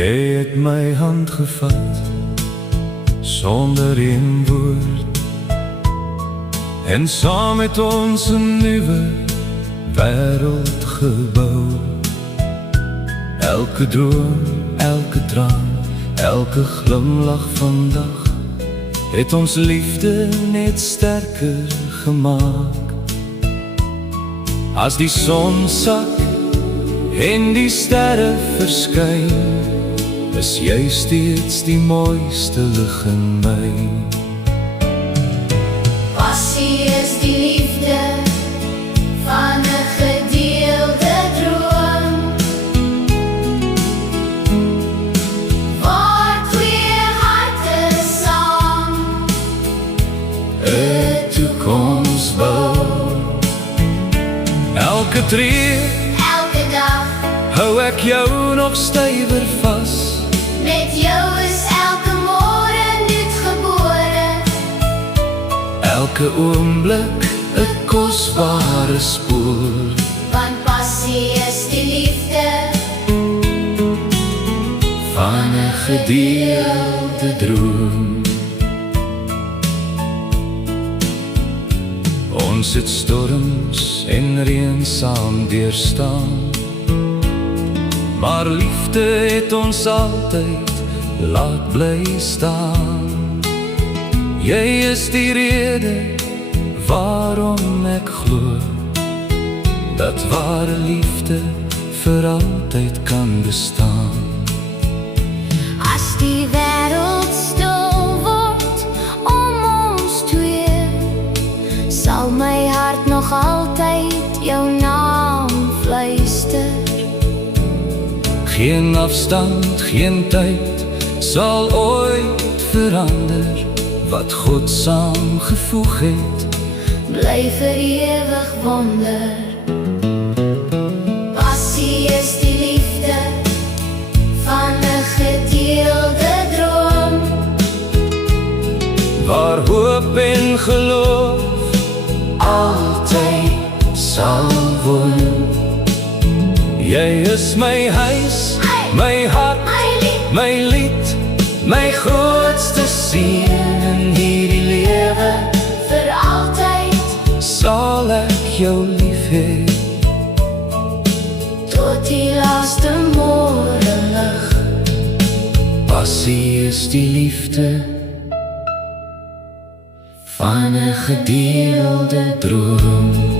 Jy het my hand gevat sonder een woord, en saam met ons 'n nuwe wêreld gebou. Elke droom, elke traan, elke glimlach vandag het ons liefde net sterker gemaak. As die son sak en die sterre verskyn, is jy steeds die mooiste lig in my. Passie is die liefde van 'n gedeelde droom, waar twee harte saam 'n toekoms bou. Elke tree, elke dag. hou ek jou nog stywer vas. Met jou is elke môre nuut gebore. Elke oomblik 'n kosbare spoor. Want passie is die liefde van 'n gedeelde droom. Ons het storms en reën saam deurstaan, maar liefde het ons altyd laat bly staan. Jy is die rede waarom ek glo dat ware liefde vir altyd kan bestaan. as die wêreld stil word om ons twee, sal my hart nog altyd jou naam fluister. Geen afstand, geen tyd sal ooit verander wat God saamgevoeg het. Bly vir ewig wonder. Passie is die liefde van 'n gedeelde droom, Waar hoop en geloof altyd sal woon. Jy is my huis, my hart, my lied, my grootste seën in hierdie lewe. vir altyd Sal ek jou lief hê tot die laaste môre lig. Passie is die liefde van 'n gedeelde droom.